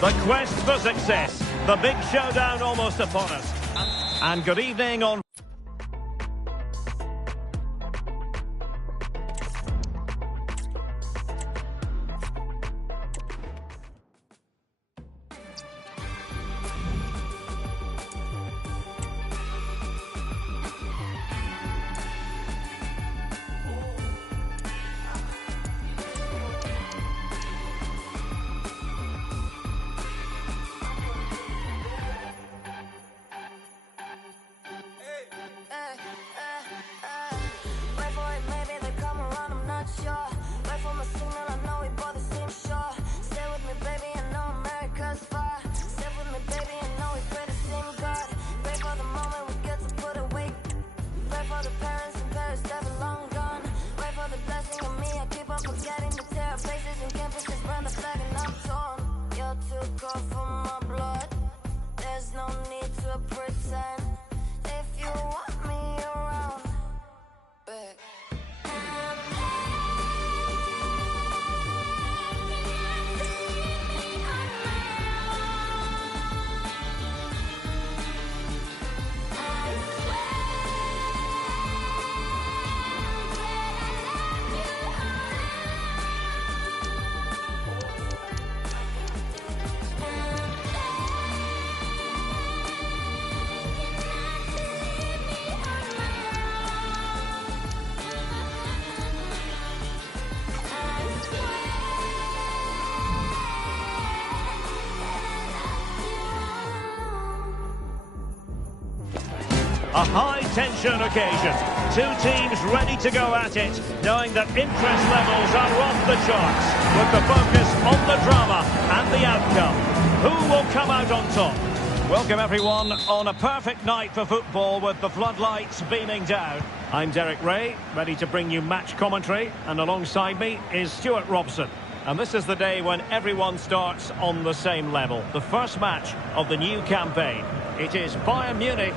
The quest for success. The big showdown almost upon us. And good evening on... A high-tension occasion. Two teams ready to go at it, knowing that interest levels are off the charts, with the focus on the drama and the outcome. Who will come out on top? Welcome, everyone, on a perfect night for football with the floodlights beaming down. I'm Derek Ray, ready to bring you match commentary, and alongside me is Stuart Robson. And this is the day when everyone starts on the same level. The first match of the new campaign. It is Bayern Munich.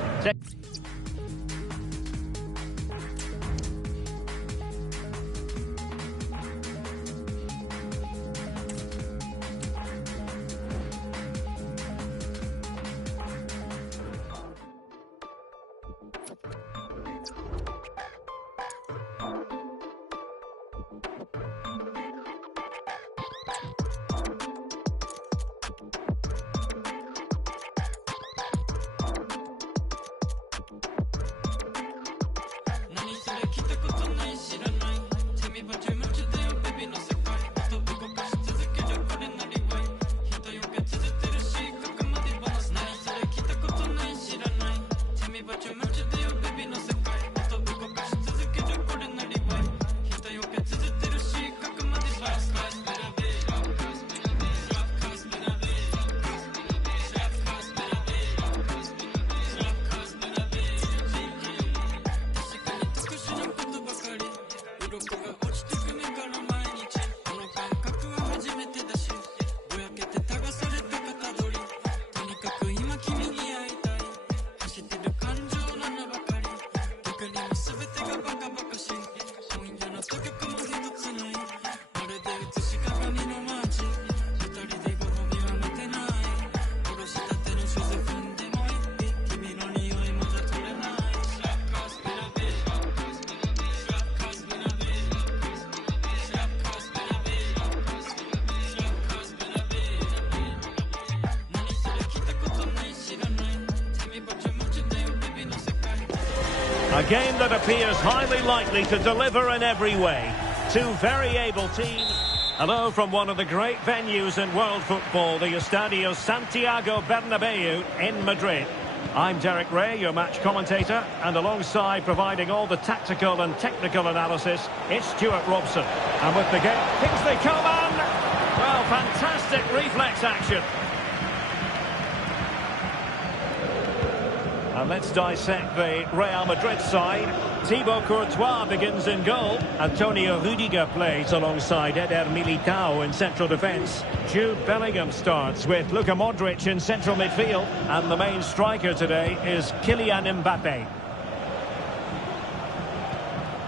A game that appears highly likely to deliver in every way. Two very able teams. Hello from one of the great venues in world football, the Estadio Santiago Bernabeu in Madrid. I'm Derek Ray, your match commentator, and alongside providing all the tactical and technical analysis, it's Stuart Robson. And with the game, Kingsley Coman! Well, fantastic reflex action. And let's dissect the Real Madrid side. Thibaut Courtois begins in goal. Antonio Rudiger plays alongside Eder Militao in central defence. Jude Bellingham starts with Luka Modric in central midfield. And the main striker today is Kylian Mbappe.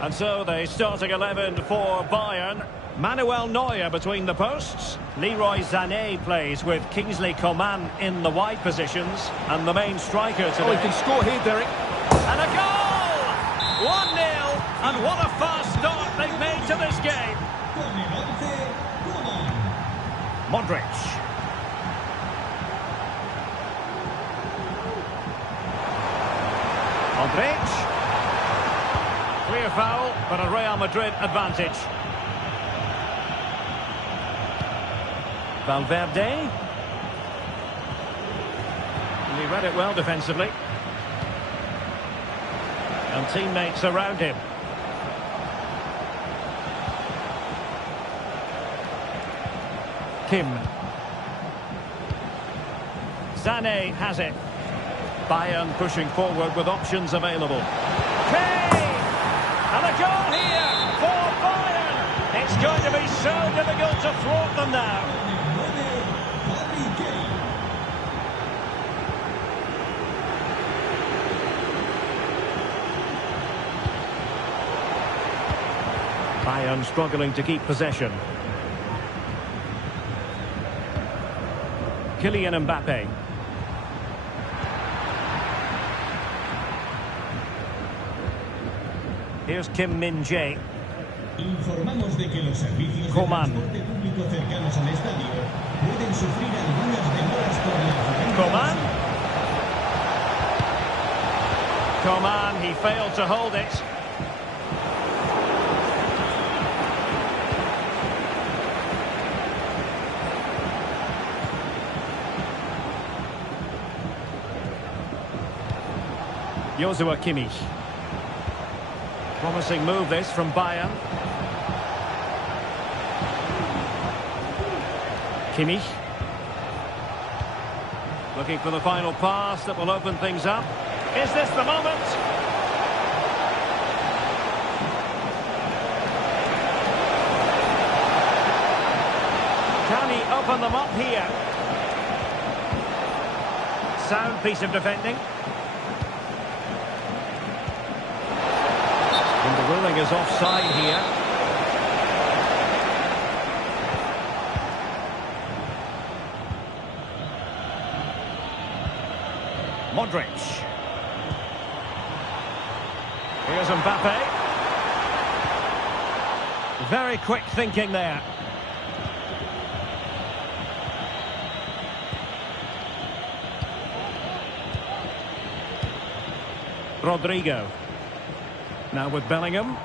And so the starting 11 for Bayern. Manuel Neuer between the posts. Leroy Sané plays with Kingsley Coman in the wide positions. And the main striker today. Oh, he can score here, Derek. And a goal! 1-0. And what a fast start they've made to this game. Modric. Modric. Clear foul, but a Real Madrid advantage. Valverde. He read it well defensively. And teammates around him. Kim. Sané has it. Bayern pushing forward with options available. Kane! And a goal here for Bayern! It's going to be so difficult to thwart them now. Bayern struggling to keep possession. Kylian Mbappe. Here's Kim Min-jae. Informamos de que los servicios Coman. de transporte público cercanos al estadio pueden sufrir algunas demoras por la Coman. Coman, he failed to hold it. Joshua Kimmich. Promising move this from Bayern. Kimmich. Looking for the final pass that will open things up. Is this the moment? Can he open them up here? Sound piece of defending. And the ruling is offside here. Modric. Here's Mbappe. Very quick thinking there. Rodrigo. Now with Bellingham.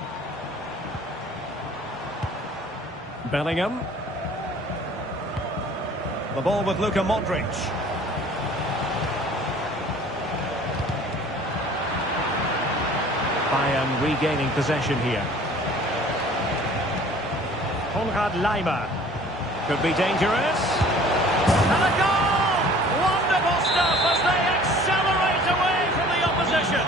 Bellingham. The ball with Luka Modric. Bayern regaining possession here. Konrad Laimer. Could be dangerous. And a goal! Wonderful stuff as they accelerate away from the opposition.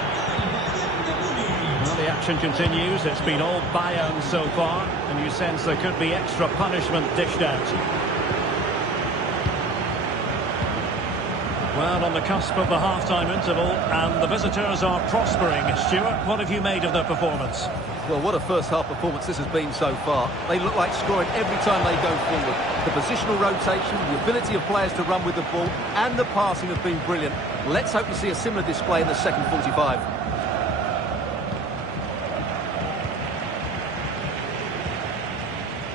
Well, the action continues. It's been all Bayern so far, and you sense there could be extra punishment dished out. Well, on the cusp of the half-time interval, and the visitors are prospering. Stuart, what have you made of their performance? Well, what a first-half performance this has been so far. They look like scoring every time they go forward. The positional rotation, the ability of players to run with the ball, and the passing have been brilliant. Let's hope to see a similar display in the second 45.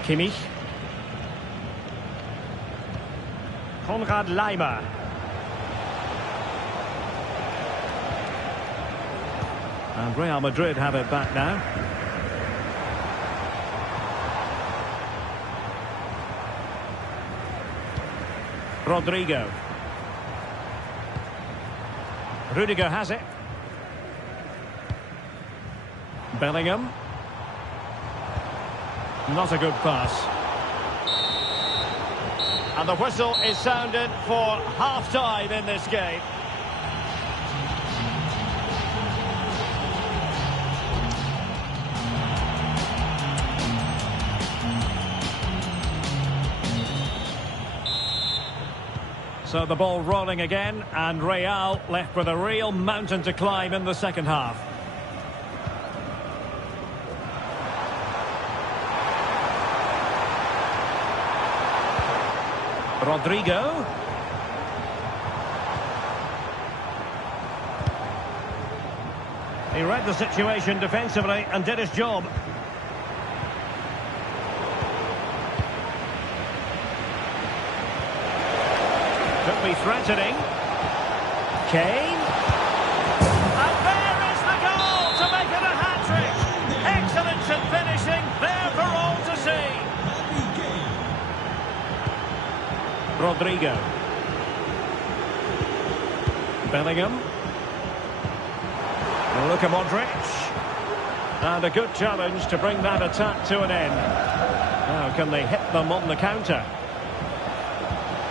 Kimmich. Konrad Laimer. And Real Madrid have it back now. Rodrigo. Rudiger has it. Bellingham. Not a good pass. And the whistle is sounded for half-time in this game. So the ball rolling again, and Real left with a real mountain to climb in the second half. Rodrigo. He read the situation defensively and did his job. Could be threatening. Kane. And there is the goal to make it a hat-trick. Excellence in finishing, there for all to see. Rodrigo. Bellingham. Luka Modric. And a good challenge to bring that attack to an end. Now, can they hit them on the counter?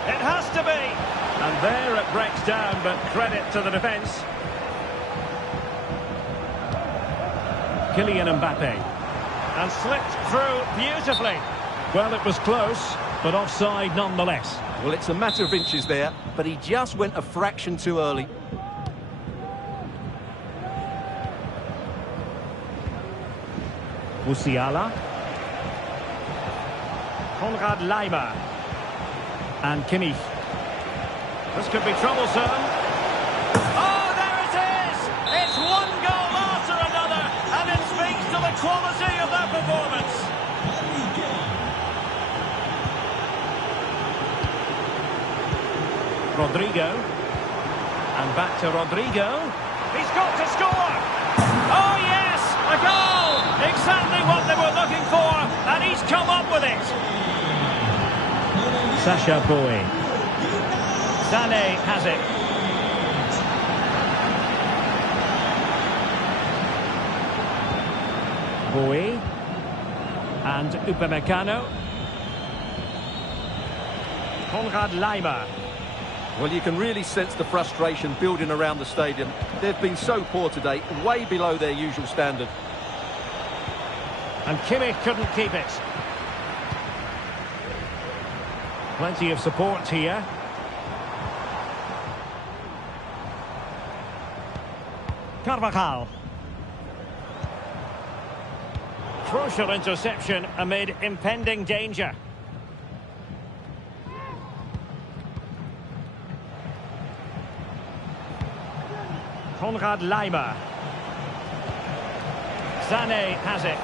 It has to be. And there it breaks down, but credit to the defence. Kylian Mbappe. And slipped through beautifully. Well, it was close, but offside nonetheless. Well, it's a matter of inches there, but he just went a fraction too early. Musiala. Konrad Laimer. And Kimmich. This could be troublesome. Oh, there it is! It's one goal after another, and it speaks to the quality of that performance. Rodrigo. And back to Rodrigo. He's got to score! Oh, yes! A goal! Exactly what they were looking for, and he's come up with it. Sacha Boey. Sané has it. Boey. And Upamecano. Konrad Laimer. Well, you can really sense the frustration building around the stadium. They've been so poor today, way below their usual standard. And Kimmich couldn't keep it. Plenty of support here. Carvajal. Crucial interception amid impending danger. Konrad Laimer. Sané has it.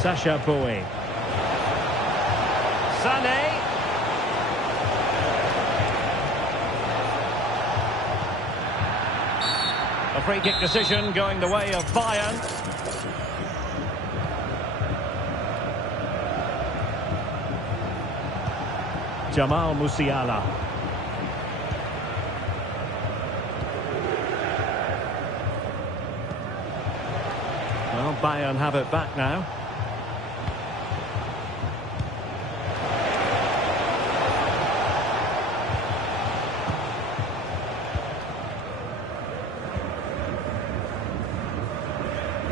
Sacha Boey. Sané. A free kick decision going the way of Bayern. Jamal Musiala. Well, Bayern have it back now.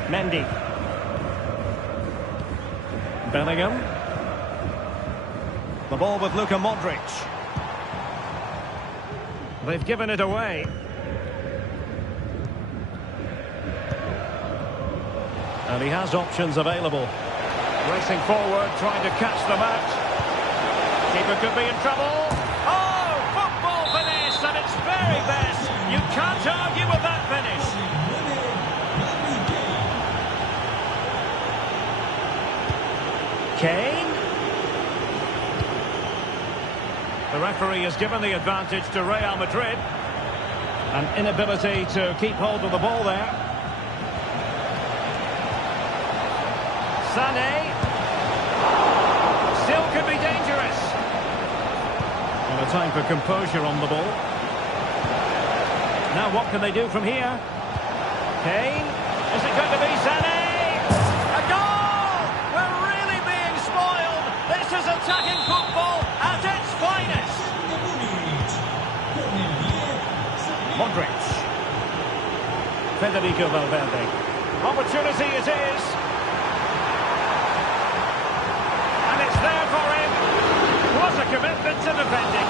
Mendy. Bellingham. The ball with Luka Modric. They've given it away. And he has options available. Racing forward, trying to catch them out. Keeper could be in trouble. Oh, football finish at its very best. You can't argue with that finish. Kane. The referee has given the advantage to Real Madrid. An inability to keep hold of the ball there. Sané. Still could be dangerous. And a time for composure on the ball. Now what can they do from here? Kane. Is it going to be Sané? A goal! We're really being spoiled. This is attacking football at its finest. Modric. Federico Valverde. Opportunity it is. And it's there for him. What a commitment to defending.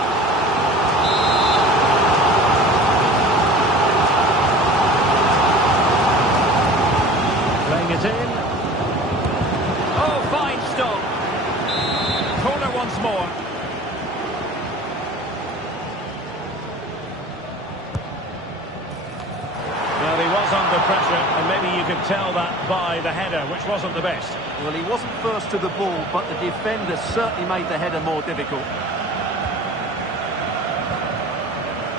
Playing it in. Oh, fine stop. under pressure, and maybe you could tell that by the header, which wasn't the best. Well, he wasn't first to the ball, but the defender certainly made the header more difficult.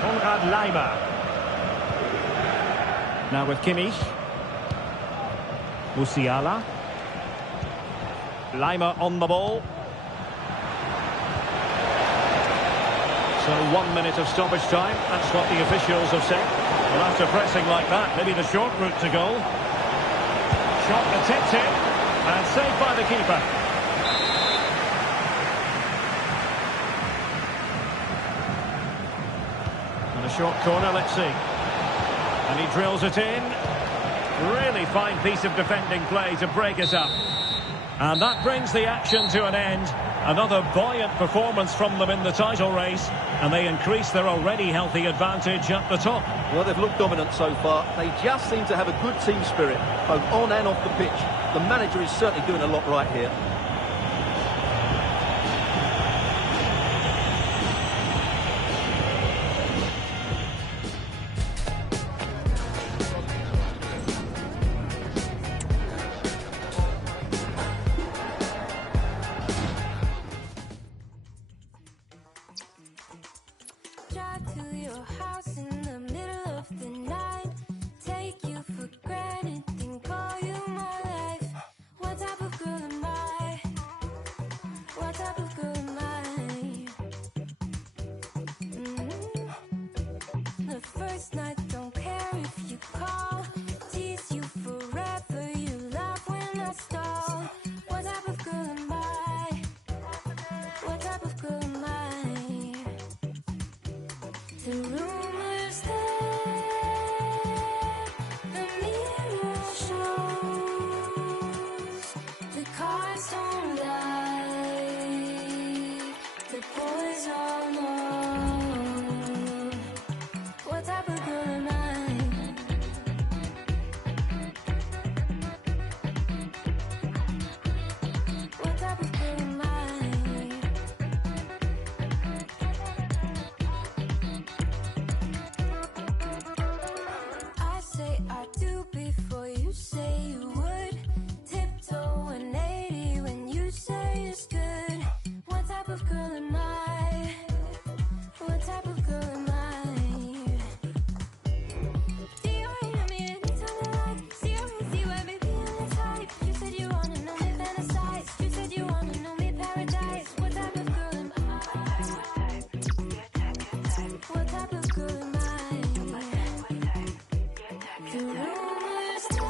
Konrad Laimer. Now with Kimmich. Musiala. Laimer on the ball. So 1 minute of stoppage time. That's what the officials have said. Well, after pressing like that, maybe the short route to goal. Shot that tipped in. And saved by the keeper. And a short corner, let's see. And he drills it in. Really fine piece of defending play to break it up. And that brings the action to an end. Another buoyant performance from them in the title race. And they increase their already healthy advantage at the top. Well, they've looked dominant so far. They just seem to have a good team spirit, both on and off the pitch. The manager is certainly doing a lot right here. Drive to your house in the middle of the night, take you for granted, then call you my life. What type of girl am I? What type of girl am I? The first night, don't care if you call, tease you forever, you laugh when I stall. What type of girl am I? What type of girl am I? The rumors that the mirror shows, the cards don't lie, the boys all know. What type of girl am I? What type of girl am I? Say I do before you say you would. Tiptoe 180 when you say it's good. What type of girl am I? What type of girl am I? Do you wanna me anytime you like? See, I can see why, baby, I'm the type. You said you wanna know me fantasize. You said you wanna know me paradise. What type of girl am I? What type of girl am I? The rumors that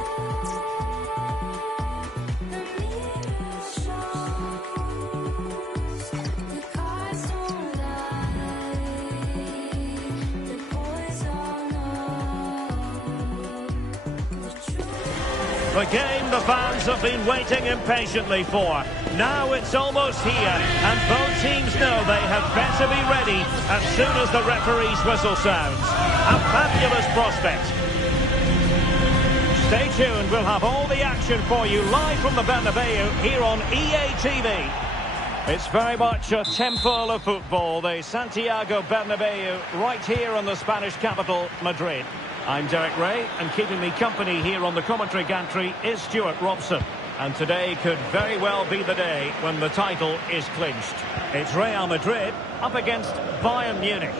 the mirror shows, the cards don't lie, the boys all know the truth. The game the fans have been waiting impatiently for. Now it's almost here, and both teams know they had better be ready as soon as the referee's whistle sounds. A fabulous prospect. Stay tuned, we'll have all the action for you live from the Bernabeu here on EA TV. It's very much a temple of football, the Santiago Bernabeu, right here in the Spanish capital, Madrid. I'm Derek Ray, and keeping me company here on the commentary gantry is Stuart Robson. And today could very well be the day when the title is clinched. It's Real Madrid up against Bayern Munich.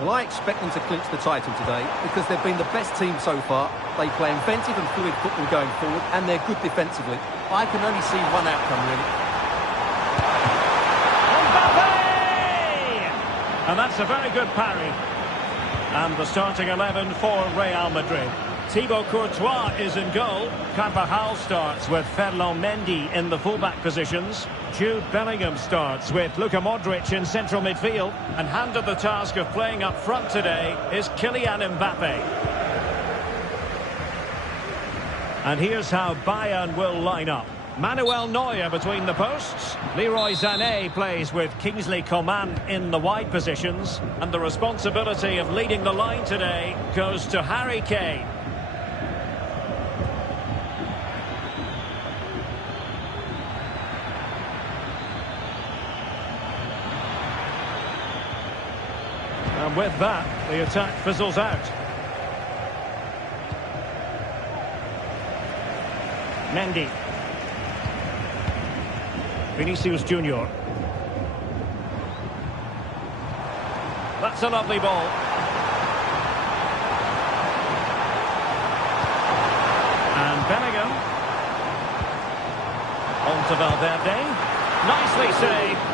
Well, I expect them to clinch the title today because they've been the best team so far. They play inventive and fluid football going forward, and they're good defensively. I can only see one outcome, really. Mbappe! And that's a very good parry. And the starting 11 for Real Madrid. Thibaut Courtois is in goal. Carvajal starts with Ferland Mendy in the fullback positions. Jude Bellingham starts with Luka Modric in central midfield. And handed the task of playing up front today is Kylian Mbappe. And here's how Bayern will line up. Manuel Neuer between the posts. Leroy Sané plays with Kingsley Coman in the wide positions. And the responsibility of leading the line today goes to Harry Kane. And with that, the attack fizzles out. Mendy. Vinicius Junior. That's a lovely ball. And Bellingham. On to Valverde. Nicely saved.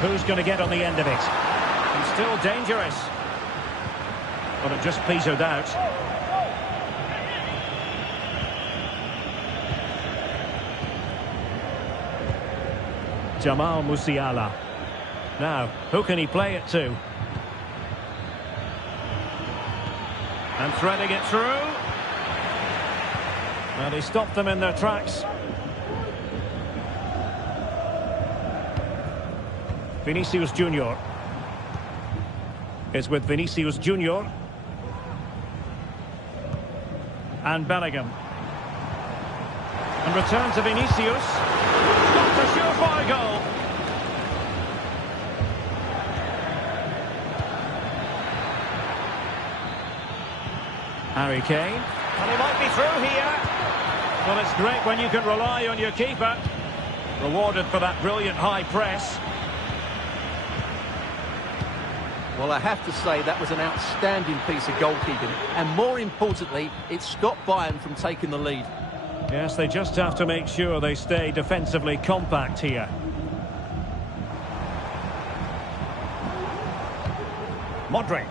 Who's going to get on the end of it? He's still dangerous. But it just petered out. Jamal Musiala. Now, who can he play it to? And threading it through. And he stopped them in their tracks. Vinicius Junior. It's with Vinicius Junior. And Bellingham. And return to Vinicius. Not a surefire goal. Harry Kane. And he might be through here. Well, it's great when you can rely on your keeper. Rewarded for that brilliant high press. Well, I have to say that was an outstanding piece of goalkeeping. And more importantly, it stopped Bayern from taking the lead. Yes, they just have to make sure they stay defensively compact here. Modric.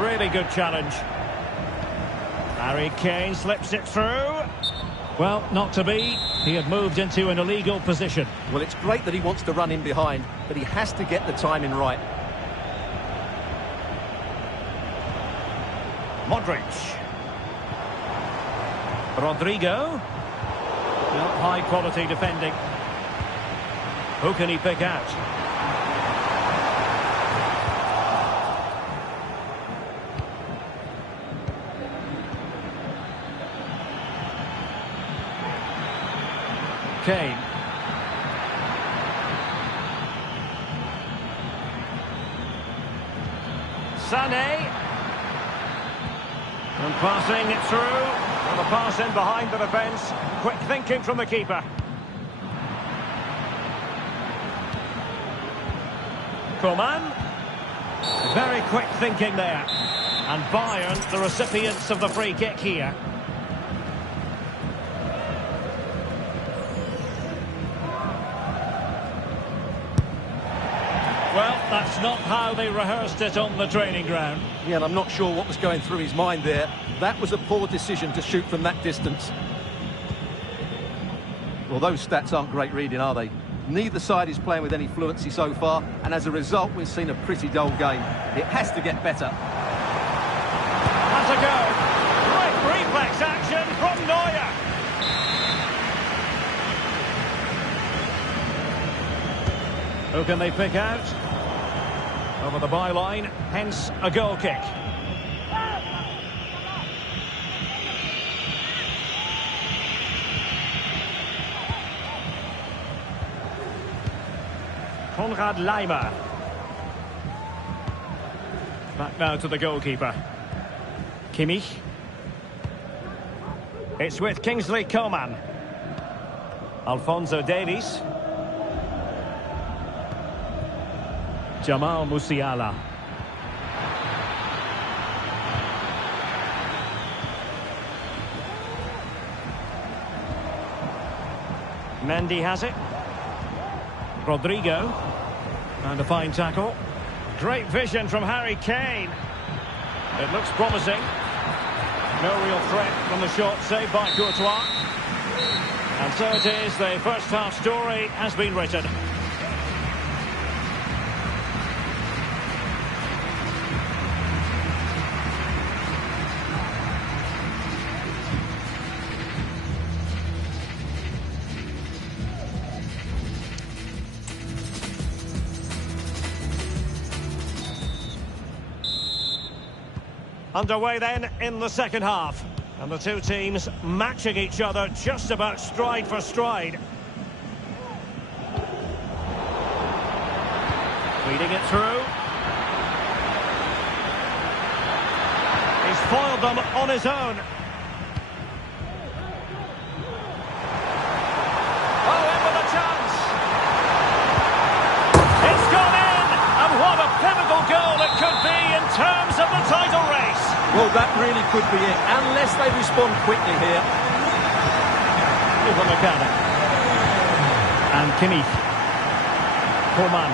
Really good challenge. Harry Kane slips it through. Well, not to be. He had moved into an illegal position. Well, it's great that he wants to run in behind, but he has to get the timing right. Modric. Rodrigo. Well, high quality defending. Who can he pick out? Kane. Sané. And passing it through. And the pass in behind the defence. Quick thinking from the keeper. Coman. Very quick thinking there. And Bayern, the recipients of the free kick here. Well, that's not how they rehearsed it on the training ground. Yeah, and I'm not sure what was going through his mind there. That was a poor decision to shoot from that distance. Well, those stats aren't great reading, are they? Neither side is playing with any fluency so far, and as a result, we've seen a pretty dull game. It has to get better. Has a go. Great reflex action from Neuer. Who can they pick out? Over the byline, hence a goal kick. Konrad Laimer. Back now to the goalkeeper. Kimmich. It's with Kingsley Coman. Alphonso Davies. Jamal Musiala. Mendy has it. Rodrigo. And a fine tackle. Great vision from Harry Kane. It looks promising. No real threat from the shot saved by Courtois. And so it is, the first half story has been written. Underway then in the second half. And the two teams matching each other just about stride for stride. Feeding it through. foiled them on his own. Oh, in with a chance. It's gone in, and what a pivotal goal it could be in terms of the title race. Well, that really could be it, unless they respond quickly here. Over mechanic. And Kimmich. Coman.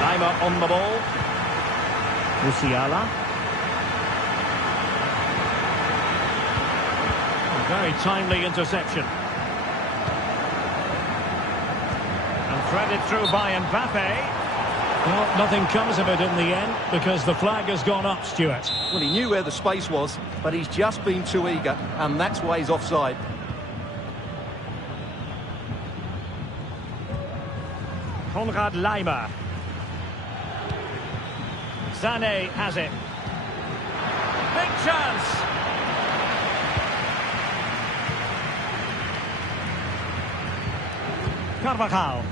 Lima on the ball. Musiala. A very timely interception. And threaded through by Mbappe. Well, nothing comes of it in the end because the flag has gone up, Stuart. Well, he knew where the space was, but he's just been too eager, and that's why he's offside. Konrad Laimer. Sané has it. Big chance. Carvajal.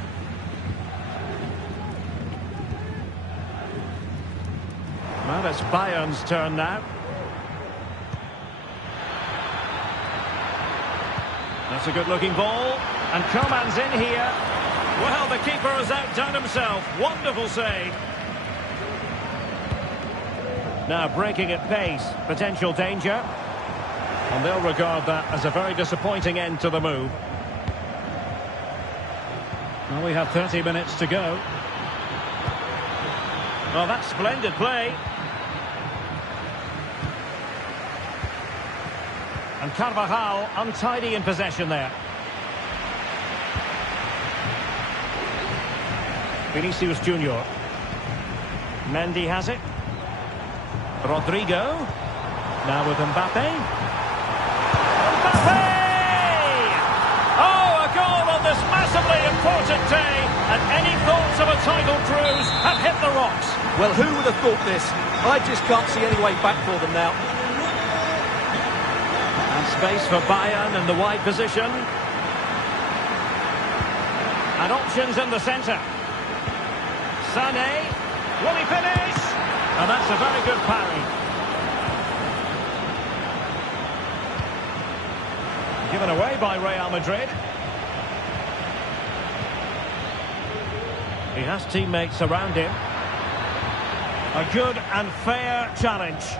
Well, it's Bayern's turn now. That's a good-looking ball. And Coman's in here. Well, the keeper has outdone himself. Wonderful save. Now breaking at pace. Potential danger. And they'll regard that as a very disappointing end to the move. Well, we have 30 minutes to go. Oh, that's splendid play. And Carvajal untidy in possession there. Vinicius Junior. Mendy has it. Rodrigo. Now with Mbappe. Mbappe! Oh, a goal on this massively important day. And any thoughts of a title cruise have hit the rocks. Well, who would have thought this? I just can't see any way back for them now. And space for Bayern in the wide position. And options in the centre. Sané, will he finish? And that's a very good parry. Given away by Real Madrid. He has teammates around him. A good and fair challenge.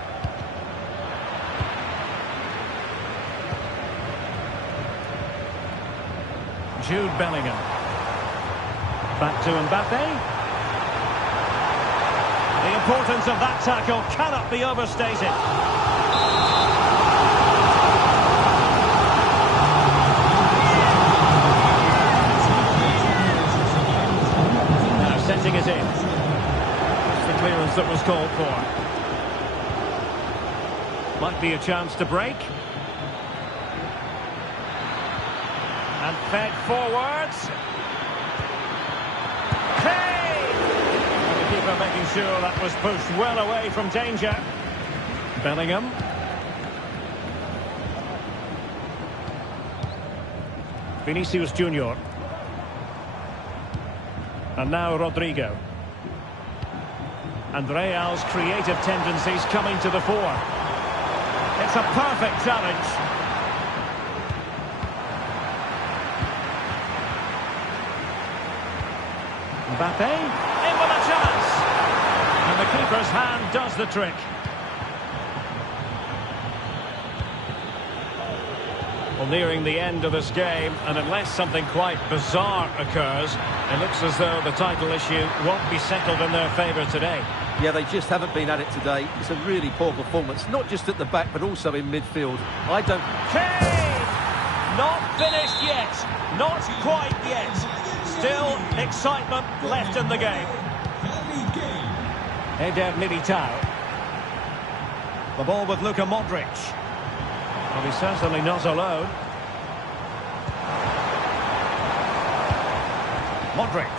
Jude Bellingham. Back to Mbappe. The importance of that tackle cannot be overstated. Now setting it in. It's the clearance that was called for. Might be a chance to break. And fed forwards. Making sure that was pushed well away from danger. Bellingham. Vinicius Junior. And now Rodrigo. And Real's creative tendencies coming to the fore. It's a perfect challenge. Mbappe, in with a chance. And the keeper's hand does the trick. Well, nearing the end of this game, and unless something quite bizarre occurs, it looks as though the title issue won't be settled in their favour today. Yeah, they just haven't been at it today. It's a really poor performance, not just at the back, but also in midfield. I don't... Kane! Not finished yet. Not quite yet. Still excitement left in the game. Eder Militao. The ball with Luka Modric. Well, he's certainly not alone. Modric.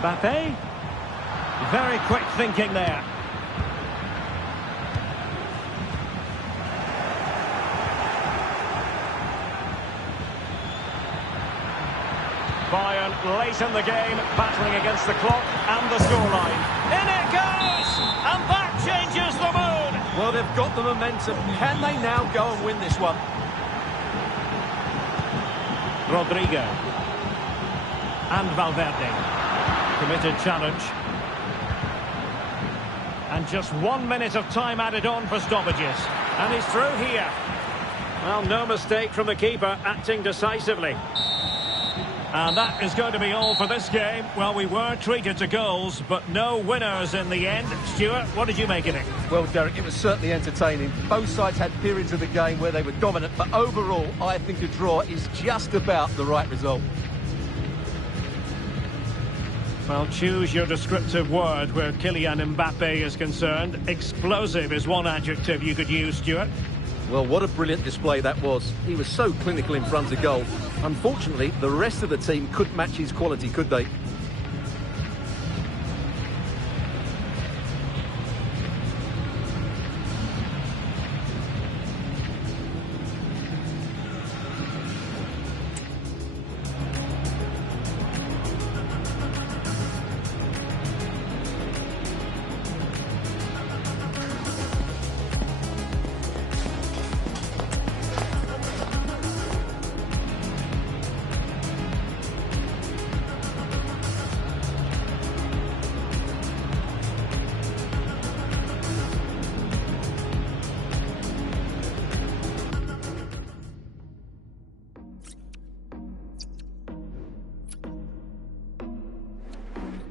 Mbappe. Very quick thinking there. Bayern late in the game, battling against the clock and the scoreline. In it goes! And that changes the mood! Well, they've got the momentum. Can they now go and win this one? Rodrigo. And Valverde. Committed challenge. And just 1 minute of time added on for stoppages. And he's through here. Well, no mistake from the keeper, acting decisively. And that is going to be all for this game. Well, we were treated to goals, but no winners in the end. Stuart, what did you make of it? Well, Derek, it was certainly entertaining. Both sides had periods of the game where they were dominant, but overall, I think a draw is just about the right result. Well, choose your descriptive word where Kylian Mbappe is concerned. Explosive is one adjective you could use, Stuart. Well, what a brilliant display that was. He was so clinical in front of goal. Unfortunately, the rest of the team couldn't match his quality, could they?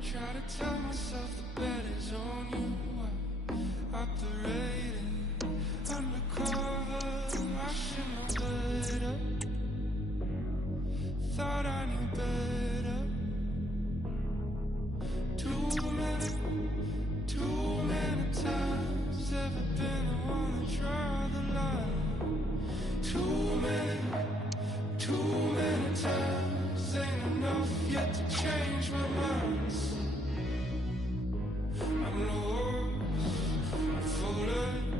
Try to tell myself the bet is on you. Operating undercover, I should know better. Thought I knew better. Too many times ever been the one to draw the line. Too many times ain't enough yet to change my mind. I'm lost, I'm falling.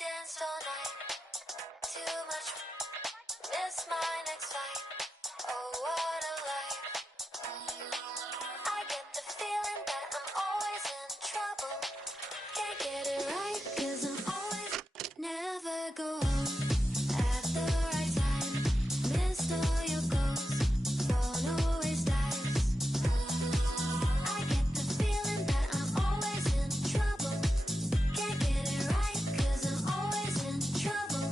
danced all night. Too much. Miss my next flight. Oh, what a life. I get the feeling that I'm always in trouble. Can't get it right, 'cause I'm always never go home at the right time. Missed all your goals. Phone always dies. I get the feeling that I'm always in trouble. Can't get it right, 'cause I'm always in trouble.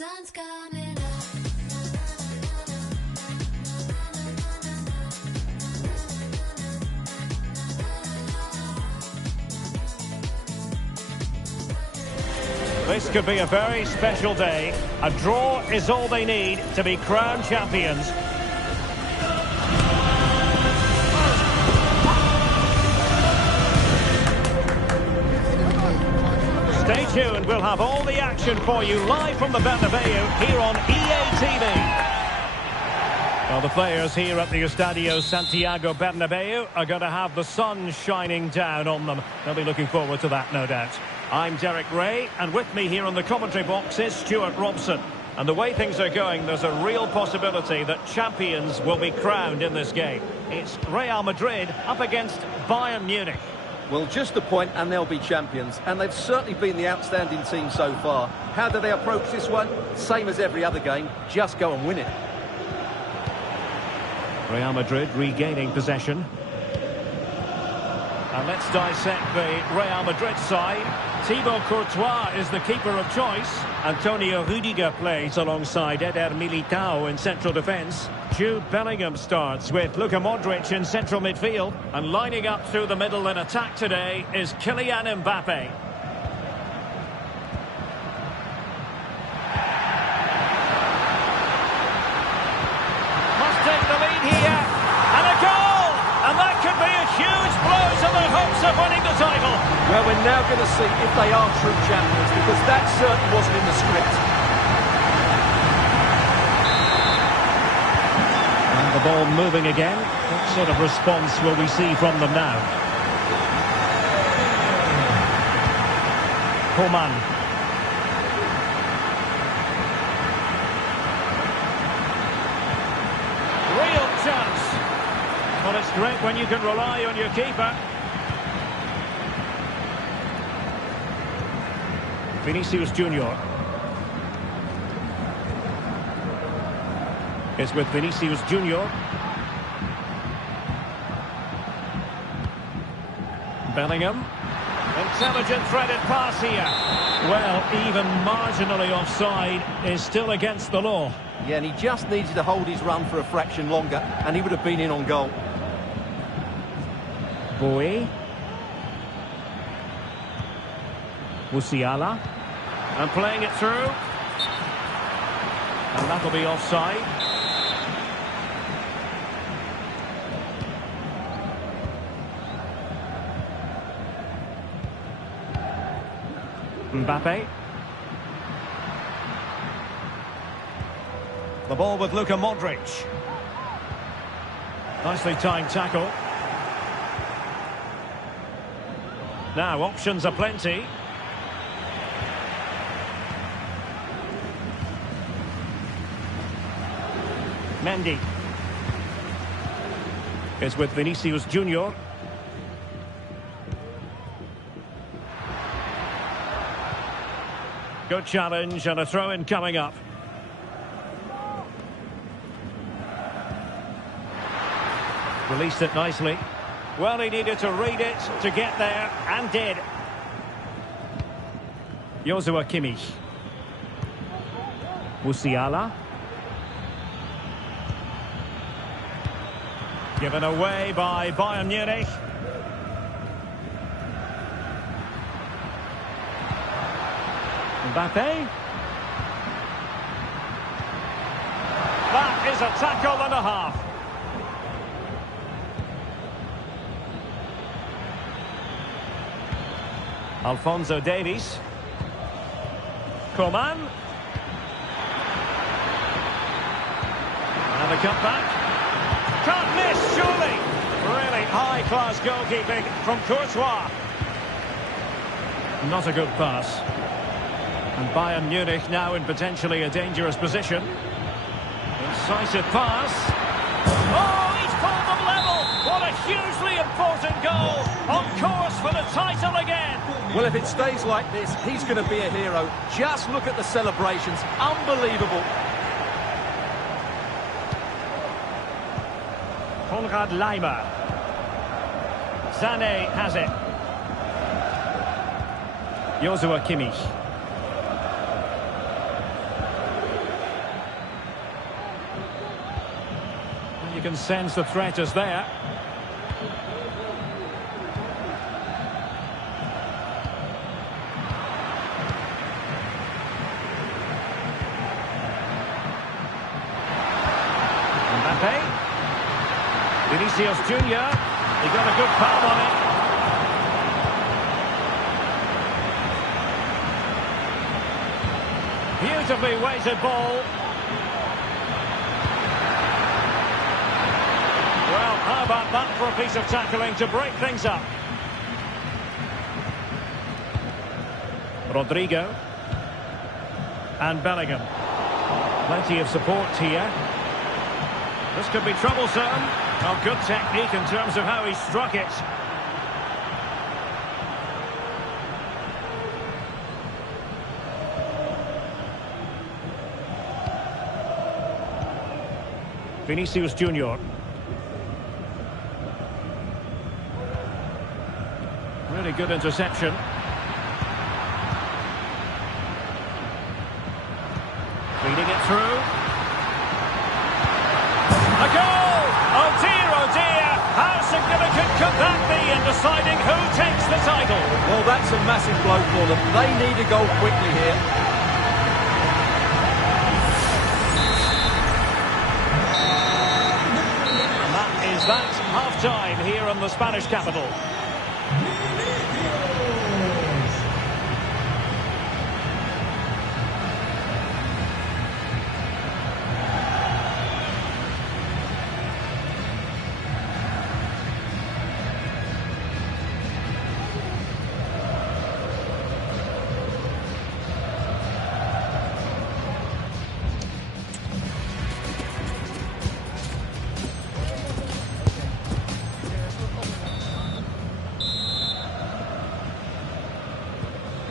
sun's coming up. This could be a very special day. A draw is all they need to be crowned champions. Stay tuned, we'll have all the action for you live from the Bernabeu here on EA TV. Well, the players here at the Estadio Santiago Bernabeu are going to have the sun shining down on them. They'll be looking forward to that, no doubt. I'm Derek Ray, and with me here on the commentary box is Stuart Robson. And the way things are going, there's a real possibility that champions will be crowned in this game. It's Real Madrid up against Bayern Munich. Well, just a point and they'll be champions. And they've certainly been the outstanding team so far. How do they approach this one? Same as every other game, just go and win it. Real Madrid regaining possession. And let's dissect the Real Madrid side. Thibaut Courtois is the keeper of choice. Antonio Rudiger plays alongside Eder Militao in central defence. Jude Bellingham starts with Luka Modric in central midfield. And lining up through the middle in attack today is Kylian Mbappe. Must take the lead here. And a goal! And that could be a huge blow to the hopes of winning the title. Well, we're now going to see if they are true champions, because that certainly wasn't in the script. And the ball moving again. What sort of response will we see from them now? Coman. Real chance. Well, it's great when you can rely on your keeper. Vinicius Junior. It's with Vinicius Junior. Bellingham. Intelligent threaded pass here. Well, even marginally offside is still against the law. Yeah, and he just needed to hold his run for a fraction longer, and he would have been in on goal. Bowie. Musiala. And playing it through. And that'll be offside. Mbappe. The ball with Luka Modric. Nicely timed tackle. Now, options are plenty. Mendy. Is with Vinicius Junior. Good challenge and a throw-in coming up. Released it nicely. Well, he needed to read it to get there, and did. Joshua Kimmich. Musiala. Given away by Bayern Munich. Mbappe. That is a tackle and a half. Alphonso Davies. Coman. And a cutback. Can't miss, surely. Really high-class goalkeeping from Courtois. Not a good pass. And Bayern Munich now in potentially a dangerous position. Incisive pass. Oh, he's pulled them level. What a hugely important goal. On course for the title again. Well, if it stays like this, he's going to be a hero. Just look at the celebrations. Unbelievable. Konrad Laimer. Sané has it. Joshua Kimmich. You can sense the threat is there. Mbappe. Vinicius Junior. He got a good palm on it. Beautifully weighted ball. Well, how about that for a piece of tackling to break things up? Rodrigo. And Bellingham. Plenty of support here. This could be troublesome. Oh, good technique in terms of how he struck it. Vinicius Junior. Really good interception. Feeding it through. A goal! Oh dear, how significant could that be in deciding who takes the title? Well, that's a massive blow for them. They need a goal quickly here. And that is that half-time here in the Spanish capital.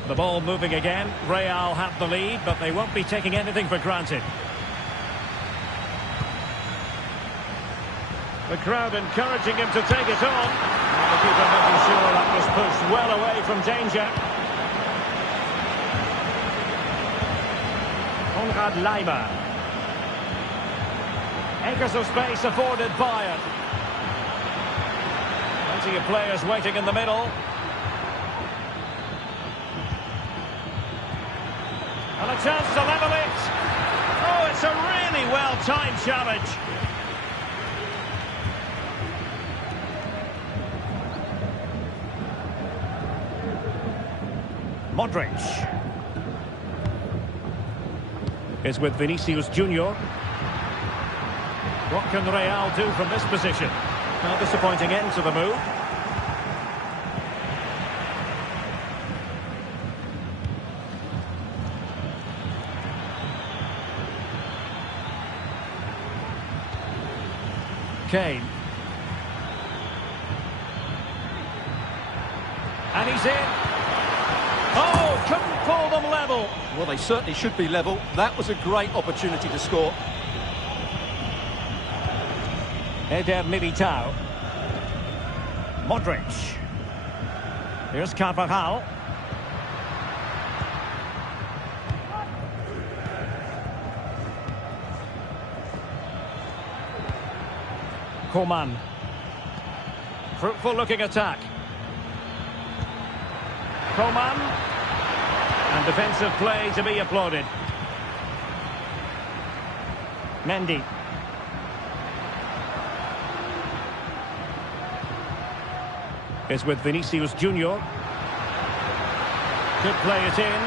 The ball moving again. Real have the lead, but they won't be taking anything for granted. The crowd encouraging him to take it on. And the keeper making sure that was pushed well away from danger. Konrad Laimer. Acres of space afforded Bayern. Plenty of players waiting in the middle. And a chance to level it. Oh, it's a really well-timed challenge. Modric is with Vinicius Junior. What can Real do from this position? A disappointing end to the move. Kane. And he's in. Oh, couldn't pull them level. Well, they certainly should be level. That was a great opportunity to score. Eder Militao. Modric. Here's Carvajal. Coman. Fruitful looking attack. Coman. And defensive play to be applauded. Mendy. Is with Vinicius Junior. Could play it in.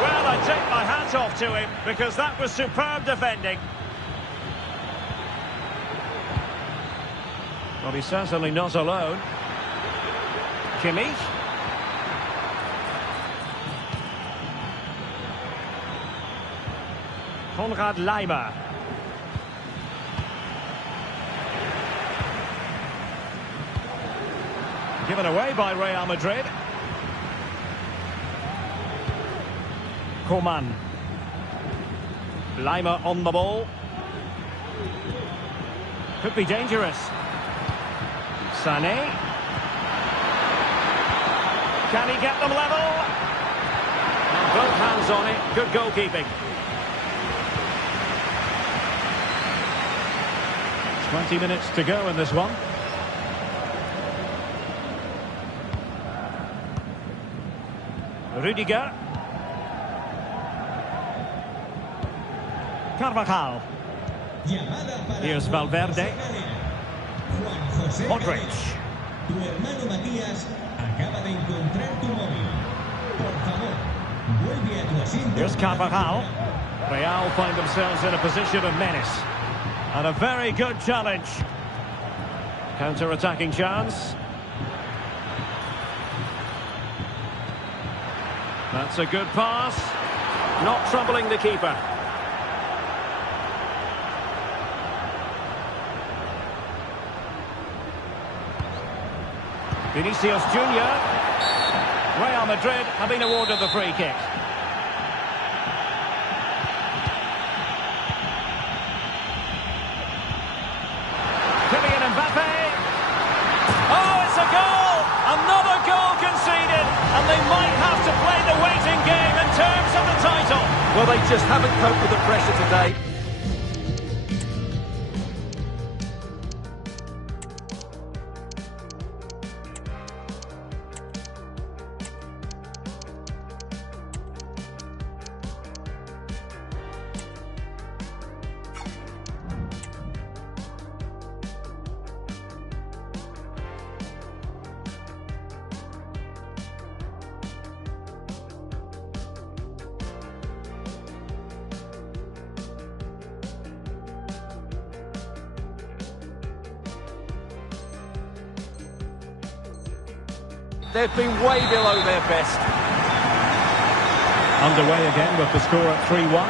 Well, I take my hat off to him because that was superb defending. Well, he's certainly not alone. Kimmich. Konrad Laimer. Given away by Real Madrid. Coman. Laimer on the ball. Could be dangerous. Sané. Can he get them level? And both hands on it. Good goalkeeping. 20 minutes to go in this one. Rudiger. Carvajal. Here's Valverde. Modric. Tu hermano Matías acaba de encontrar tu móvil. Por favor, vuelve a tu asiento. Here's Carvajal. Real find themselves in a position of menace. And a very good challenge. Counter-attacking chance. That's a good pass. Not troubling the keeper. Vinicius Junior. Real Madrid have been awarded the free kick. Kylian Mbappe. Oh, it's a goal! Another goal conceded, and they might have to play the waiting game in terms of the title. Well, they just haven't coped with the pressure today. They've been way below their best. Underway again with the score at 3-1.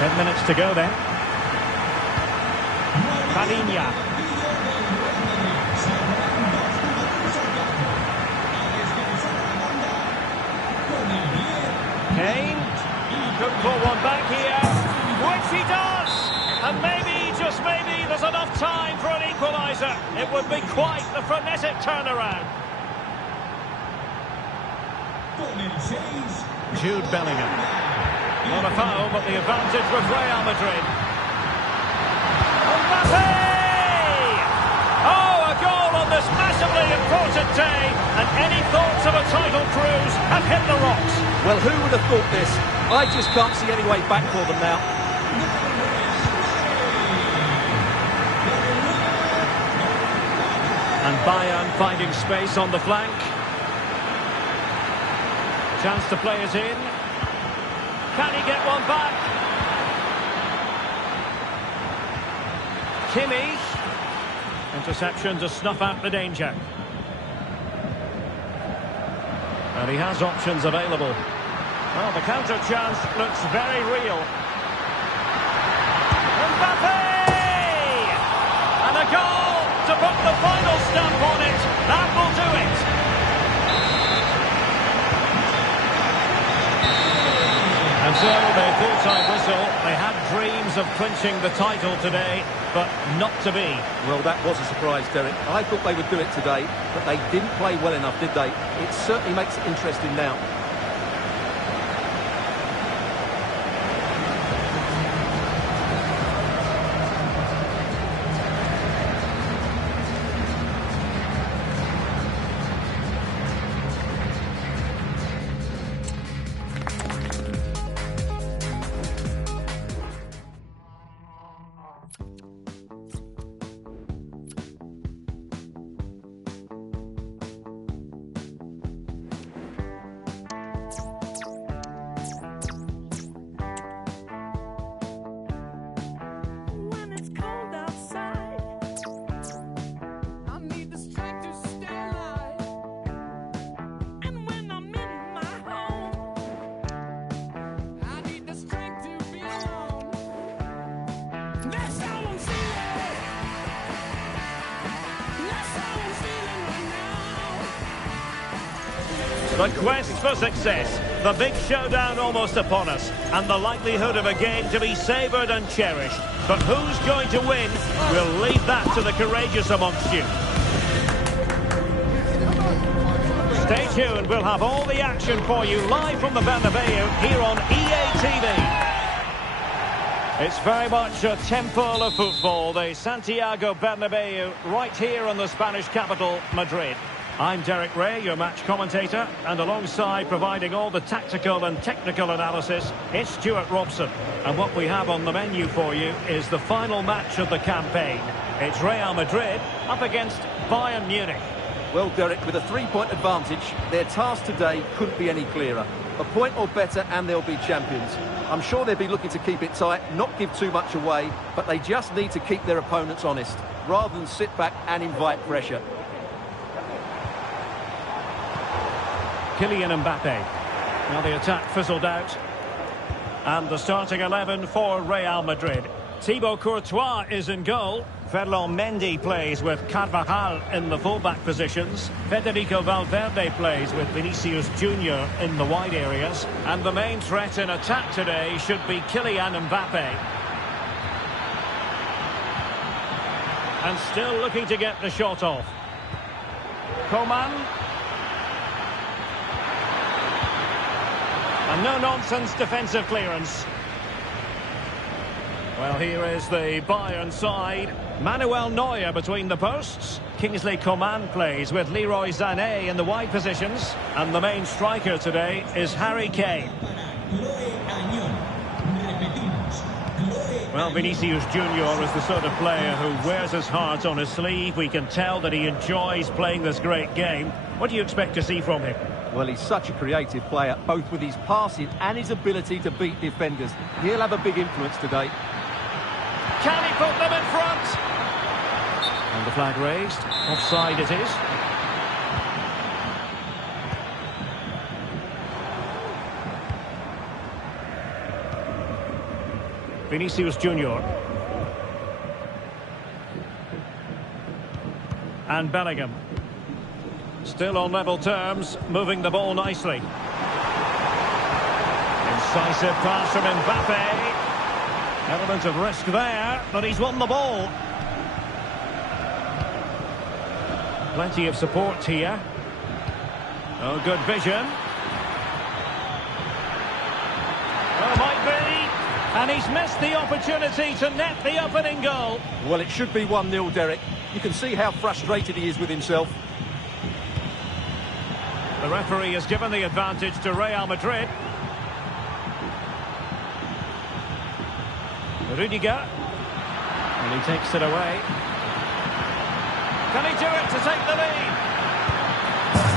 10 minutes to go then. Padinha. Kane. Could pull one back here. Which he does! And maybe, just maybe, there's enough time for an equaliser. It would be quite the frenetic turnaround. Jude Bellingham. Not a foul, but the advantage with Real Madrid. Mbappe! Oh, a goal on this massively important day, and any thoughts of a title cruise have hit the rocks. Well, who would have thought this? I just can't see any way back for them now. And Bayern finding space on the flank. Chance to play it in. Can he get one back? Kimmich. Interception to snuff out the danger. And he has options available. Well, the counter chance looks very real. Mbappe! And a goal to put the final stamp on it. That will do it. And so the full-time whistle. They had dreams of clinching the title today, but not to be. Well, that was a surprise, Derek. I thought they would do it today, but they didn't play well enough, did they? It certainly makes it interesting now. The quest for success, the big showdown almost upon us, and the likelihood of a game to be savoured and cherished. But who's going to win? We'll leave that to the courageous amongst you. Stay tuned, we'll have all the action for you live from the Bernabeu here on EA TV. It's very much a temple of football, the Santiago Bernabeu, right here in the Spanish capital, Madrid. I'm Derek Ray, your match commentator, and alongside providing all the tactical and technical analysis, it's Stuart Robson. And what we have on the menu for you is the final match of the campaign. It's Real Madrid up against Bayern Munich. Well, Derek, with a 3-point advantage, their task today couldn't be any clearer. A point or better and they'll be champions. I'm sure they'll be looking to keep it tight, not give too much away, but they just need to keep their opponents honest, rather than sit back and invite pressure. Kylian Mbappe. Now the attack fizzled out. And the starting 11 for Real Madrid. Thibaut Courtois is in goal. Ferland Mendy plays with Carvajal in the fullback positions. Federico Valverde plays with Vinicius Junior in the wide areas. And the main threat in attack today should be Kylian Mbappe. And still looking to get the shot off. Coman. And no-nonsense defensive clearance. Well, here is the Bayern side. Manuel Neuer between the posts. Kingsley Coman plays with Leroy Sané in the wide positions. And the main striker today is Harry Kane. Well, Vinicius Junior is the sort of player who wears his heart on his sleeve. We can tell that he enjoys playing this great game. What do you expect to see from him? Well, he's such a creative player, both with his passing and his ability to beat defenders. He'll have a big influence today. Can he put them in front? And the flag raised. Offside it is. Vinicius Junior. And Bellingham. Still on level terms, moving the ball nicely. Incisive pass from Mbappe. Element of risk there, but he's won the ball. Plenty of support here. Oh, good vision. Oh, might be. And he's missed the opportunity to net the opening goal. Well, it should be 1-0, Derek. You can see how frustrated he is with himself. The referee has given the advantage to Real Madrid. Rudiger. And he takes it away. Can he do it to take the lead?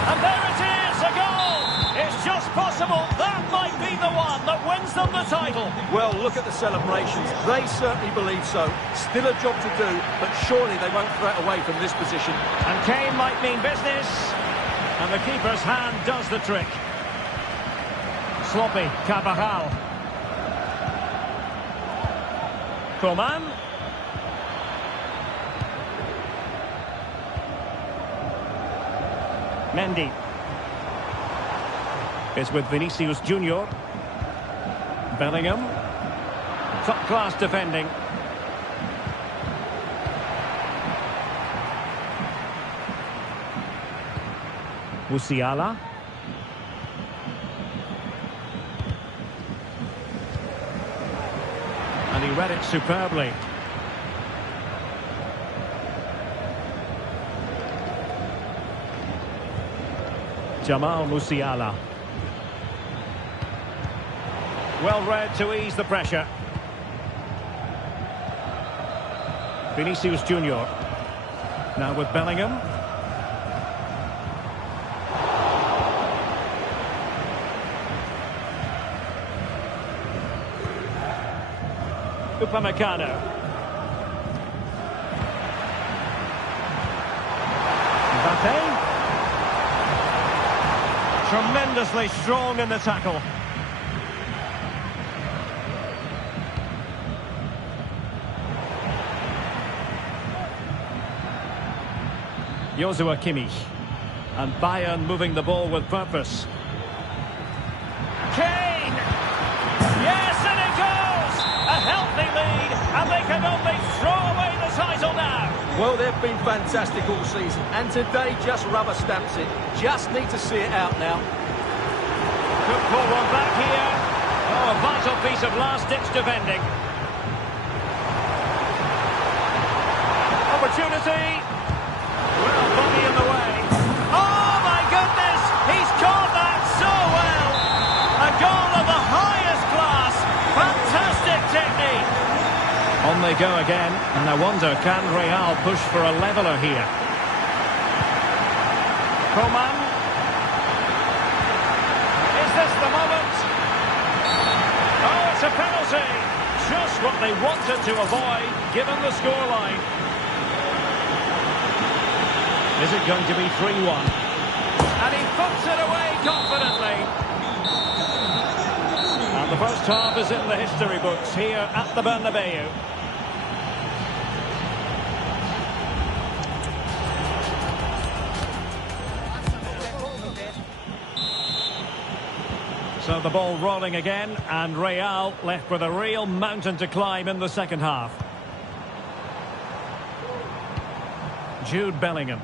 And there it is, a goal! It's just possible that might be the one that wins them the title. Well, look at the celebrations. They certainly believe so. Still a job to do, but surely they won't throw it away from this position. And Kane might mean business. And the keeper's hand does the trick. Sloppy, Carvajal. Coman. Mendy. Is with Vinicius Junior. Bellingham. Top-class defending. Musiala. And he read it superbly. Jamal Musiala. Well read to ease the pressure. Vinicius Junior. Now with Bellingham. Upamecano. Mbappe. Tremendously strong in the tackle. Joshua Kimmich. And Bayern moving the ball with purpose. Kane! Yes, and it goes! A healthy lead, and they can only throw away the title now. Well, they've been fantastic all season, and today just rubber stamps it. Just need to see it out now. Could pull one back here. Oh, a vital piece of last-ditch defending. opportunity. Well, body in the way. Oh, my goodness! He's caught that so well! A goal of the highest class. Fantastic technique. On they go again, and I wonder, can Real push for a leveller here? Coman. Is this the moment? Oh, it's a penalty. Just what they wanted to avoid, given the scoreline. Is it going to be 3-1? And he puts it away confidently. And the first half is in the history books here at the Bernabeu. So the ball rolling again, and Real left with a real mountain to climb in the second half. Jude Bellingham.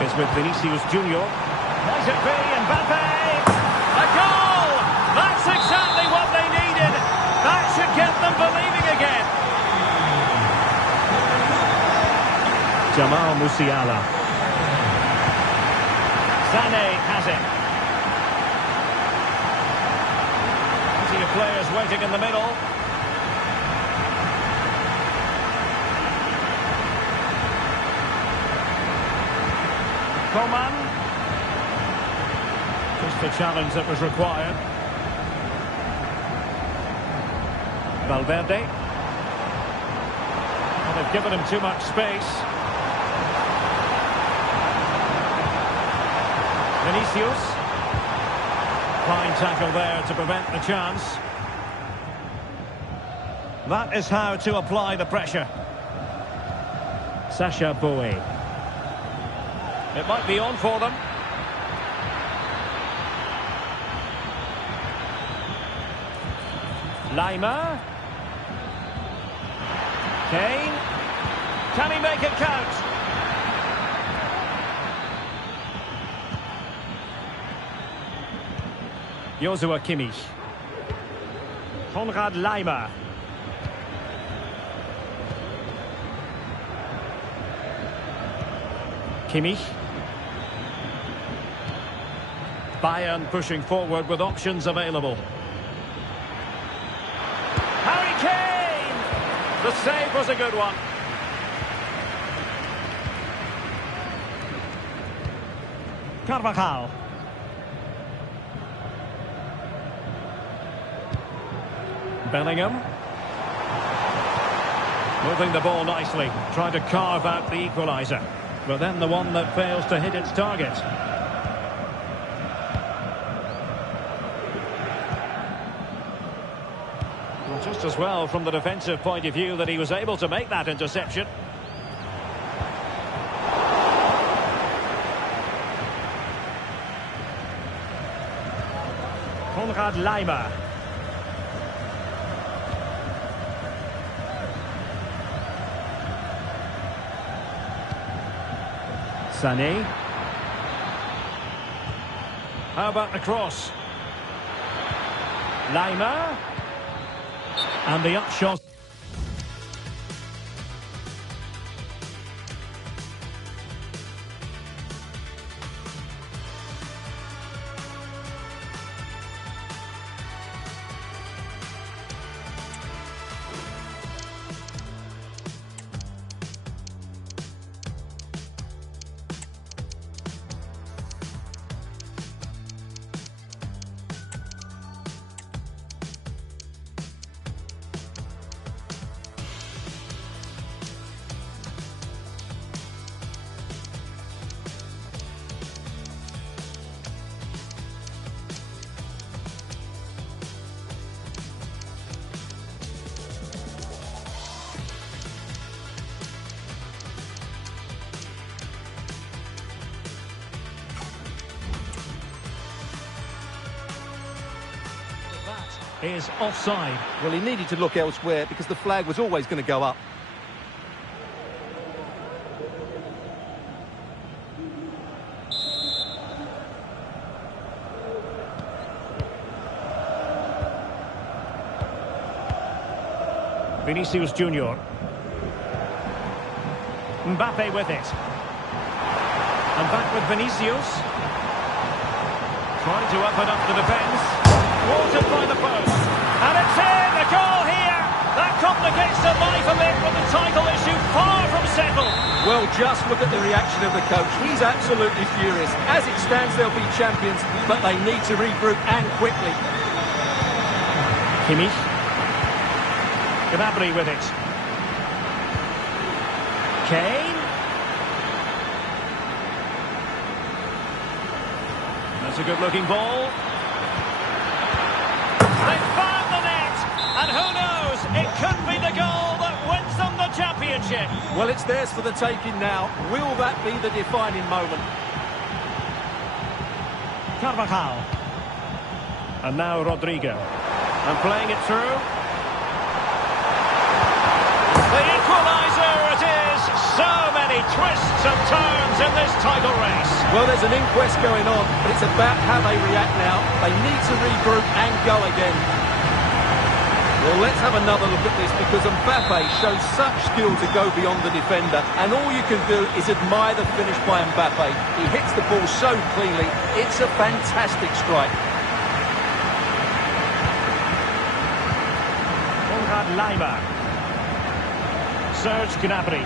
It's with Vinicius Junior. Might it be Mbappe? A goal! That's exactly what they needed. That should get them believing again. Jamal Musiala. Sané has it. Plenty of players waiting in the middle. Coman. Just the challenge that was required. Valverde. Well, they've given him too much space. Vinicius. Fine tackle there to prevent the chance. That is how to apply the pressure. Sacha Boey. It might be on for them. Lima. Kane. Can he make it count? Joshua Kimmich. Konrad Laimer. Kimmich. Bayern pushing forward with options available. Harry Kane! The save was a good one. Carvajal. Bellingham. Moving the ball nicely, trying to carve out the equaliser. But then the one that fails to hit its target. Well, just as well from the defensive point of view that he was able to make that interception. Konrad Laimer. Sané. How about the cross? Laimer. And the upshot. Is offside. Well, he needed to look elsewhere because the flag was always going to go up. Vinicius Junior. Mbappe with it. And back with Vinicius. Trying to open up the defence. Watered by the post. And it's in! The goal here! That complicates the life a bit with the title issue far from settled. Well, just look at the reaction of the coach. He's absolutely furious. As it stands, they'll be champions, but they need to regroup and quickly. Kimmich. Gnabry with it. Kane. That's a good-looking ball. They found the net, and who knows, it could be the goal that wins them the championship. Well, it's theirs for the taking now. Will that be the defining moment? Carvajal. And now Rodrigo. And playing it through. The equaliser it is. So many twists and turns in this title race. Well, there's an inquest going on, but it's about how they react now. They need to regroup and go again. Well, let's have another look at this, because Mbappe shows such skill to go beyond the defender, and all you can do is admire the finish by Mbappe. He hits the ball so cleanly. It's a fantastic strike. Lima. Serge Gnabry.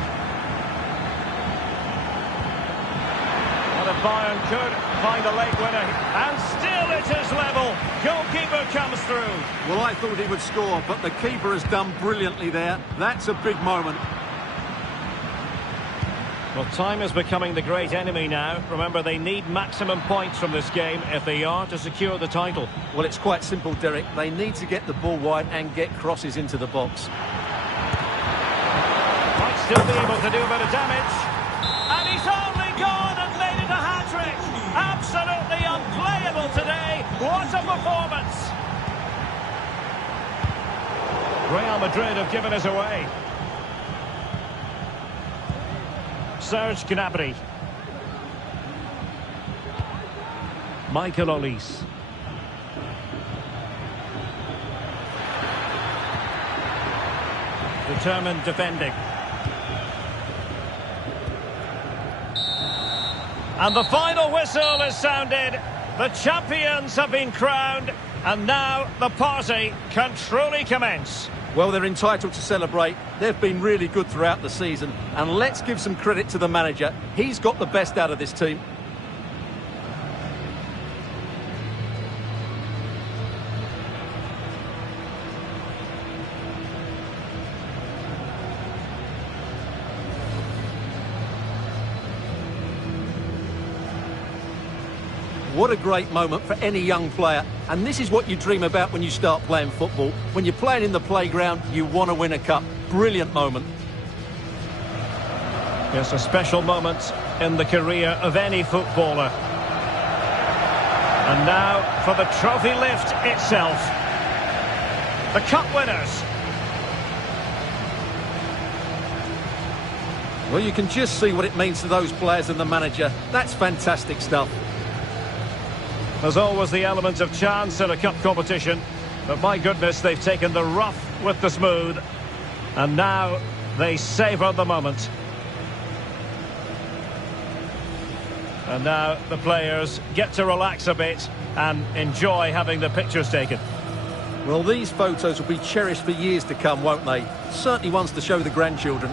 Well, if Bayern could find a late winner, and still it is level. Goalkeeper comes through. Well, I thought he would score, but the keeper has done brilliantly there. That's a big moment. Well, time is becoming the great enemy now. Remember, they need maximum points from this game if they are to secure the title. Well, it's quite simple, Derek. They need to get the ball wide and get crosses into the box. Might still be able to do a bit of damage. And he's only gone and made it a hat-trick. Absolutely unplayable today. What a performance. Real Madrid have given us away. Serge Gnabry. Michael Olise. Determined defending. And the final whistle is sounded. The champions have been crowned, and now the party can truly commence. Well, they're entitled to celebrate. They've been really good throughout the season. And let's give some credit to the manager. He's got the best out of this team. What a great moment for any young player. And this is what you dream about when you start playing football. When you're playing in the playground, you want to win a cup. Brilliant moment. Yes, a special moment in the career of any footballer. And now for the trophy lift itself. The cup winners. Well, you can just see what it means to those players and the manager. That's fantastic stuff. There's always the element of chance in a cup competition, but my goodness, they've taken the rough with the smooth, and now they savour the moment. And now the players get to relax a bit and enjoy having the pictures taken. Well, these photos will be cherished for years to come, won't they? Certainly ones to show the grandchildren.